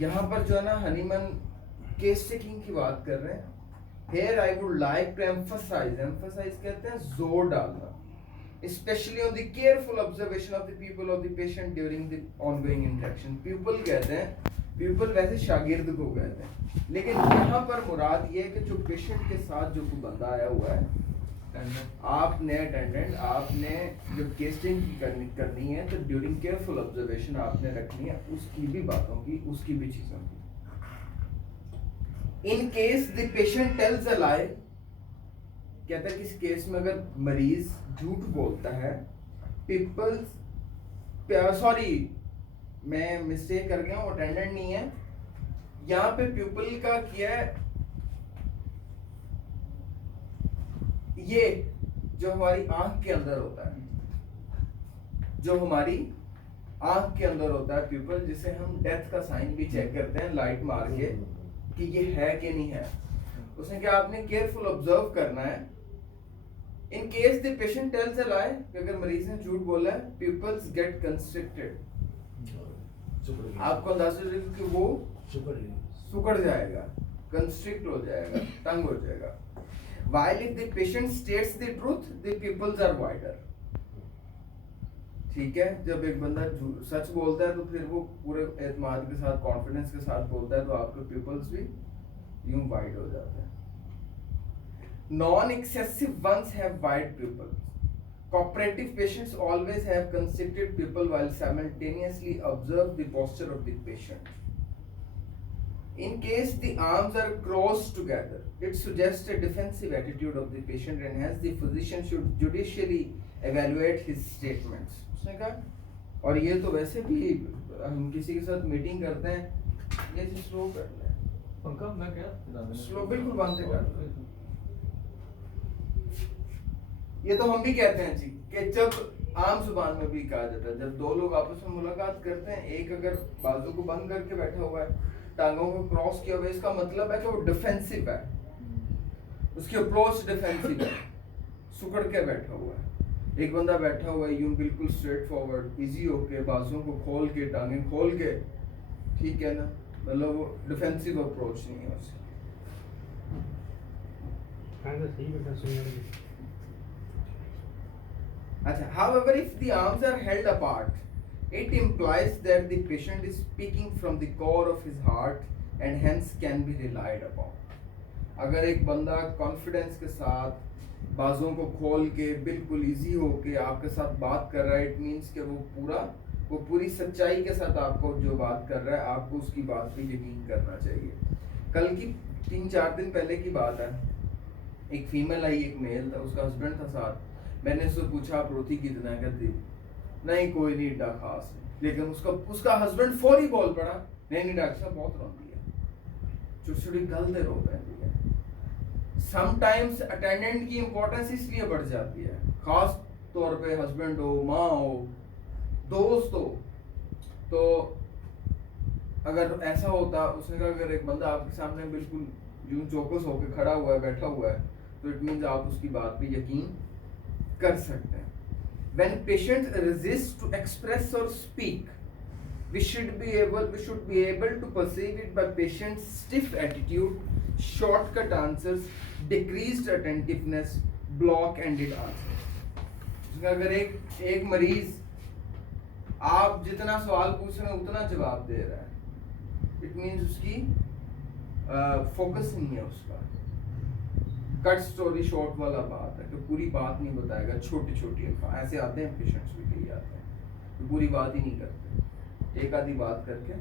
यहाँ पर जो है ना हनीमन केस टेकिंग की बात कर रहे हैं। Here I would like to emphasize कहते हैं जोर डालना, especially on the careful observation of the pupil of the patient during the ongoing interaction। pupil कहते हैं, pupil वैसे शागिर्द को कहते हैं, लेकिन यहाँ पर मुराद ये है कि जो पेशेंट के साथ जो कोई बंदा आया हुआ है, आपने अटेंडेंट आपने जो केसिंग करनी है तो ड्यूरिंग केयरफुल ऑब्जर्वेशन आपने रखनी है उसकी भी बातों की, उसकी भी चीजों की। In case the patient tells a lie, कहता है किस केस में अगर मरीज झूठ बोलता है, पीपल्स सॉरी मैं मिस्टेक कर गया हूँ, अटेंडेंट नहीं है यहाँ पे, पीपल का किया है ये जो हमारी आंख के अंदर होता है, जो हमारी आंख के अंदर होता है पीपल, जिसे हम डेथ का साइन भी चेक करते हैं लाइट मार के कि ये है कि नहीं है। उसने क्या आपने केयरफुल ऑब्जर्व करना है। In case the patient tells a lie, अगर मरीज ने झूठ बोला है, पीपल्स गेट कंस्ट्रिक्टेड, आपको अंदाजा हो जाएगा कि वो सुकड़ जाएगा, कंस्ट्रिक्ट हो जाएगा, तंग हो जाएगा। While if the patient states the truth, the pupils are wider। ठीक है, जब एक बंदा सच बोलता है तो फिर वो पूरे एतमाद के साथ, कॉन्फिडेंस के साथ बोलता है, तो आपके pupils भी यूं वाइड हो जाते हैं। Non-excessive ones have wide pupils। Cooperative patients always have constricted pupil while simultaneously observe the posture of the patient। In case the arms are crossed together, it suggests a defensive attitude of the patient and hence the physician should judicially evaluate his statements। उसने कहा, और ये तो वैसे भी हम किसी के साथ मीटिंग करते हैं, ये स्लो कर ले, पंखा मैं क्या स्लो बिल्कुल बंद कर ले। ये तो हम भी कहते हैं जी कि जब आम जुबान में भी कहा जाता है, जब दो लोग आपस में मुलाकात करते हैं, एक अगर बाजू को बंद करके बैठा हुआ है, टांगों को क्रॉस किया हुआ है, इसका मतलब है कि वो डिफेंसिव है, उसकी अप्रोच डिफेंसिव है, सुकड़ के बैठा हुआ है। एक बंदा बैठा हुआ है यूं बिल्कुल स्ट्रेट फॉरवर्ड, इजी होके, बाजुओं को खोल के, टांगें खोल के, ठीक है ना, मतलब वो डिफेंसिव अप्रोच नहीं है उसकी। अच्छा, however if the arms are held apart, it implies that the patient is speaking from the core of his heart and hence can be relied upon। अगर एक बंदा कॉन्फिडेंस के साथ, बाजों को खोल के, बिल्कुल इजी होके आपके साथ बात कर रहा है, इट मीन्स कि वो पूरी सच्चाई के साथ आपको जो बात कर रहा है, आपको उसकी बात पे यकीन करना चाहिए। कल की 3-4 दिन पहले की बात है, एक फीमेल आई, एक मेल था, उसका हस्बैंड था साथ। मैंने उससे पूछा आप रोती कितना है, कहती नहीं कोई नहीं, इतना खास नहीं। लेकिन उसका हस्बैंड फौरी बोल पड़ा, नहीं डॉक्टर साहब बहुत रोती है, छोटी गलते रो पैदी है। समटाइम्स अटेंडेंट की इंपॉर्टेंस इसलिए बढ़ जाती है, खास तौर पे हस्बैंड हो, माँ हो, दोस्त हो, तो अगर ऐसा होता, उसने कहा अगर एक बंदा आपके सामने बिल्कुल यूं चौकस होकर खड़ा हुआ है, बैठा हुआ है, तो इट मीन्स आप उसकी बात पे यकीन कर सकते हैं। When patients resist to express or speak, we should be able to perceive it by patient's stiff attitude, shortcut answers, decreased attentiveness, block-ended answers। अगर एक मरीज आप जितना सवाल पूछ रहे हैं उतना जवाब दे रहा है, इट मीन्स उसकी फोकस नहीं है, उसका कट स्टोरी शॉर्ट वाला बात है कि पूरी बात नहीं बताएगा, छोटी छोटी ऐसे आते हैं पेशेंट्स भी, कई आते हैं तो पूरी बात ही नहीं करते, एक आधी बात करके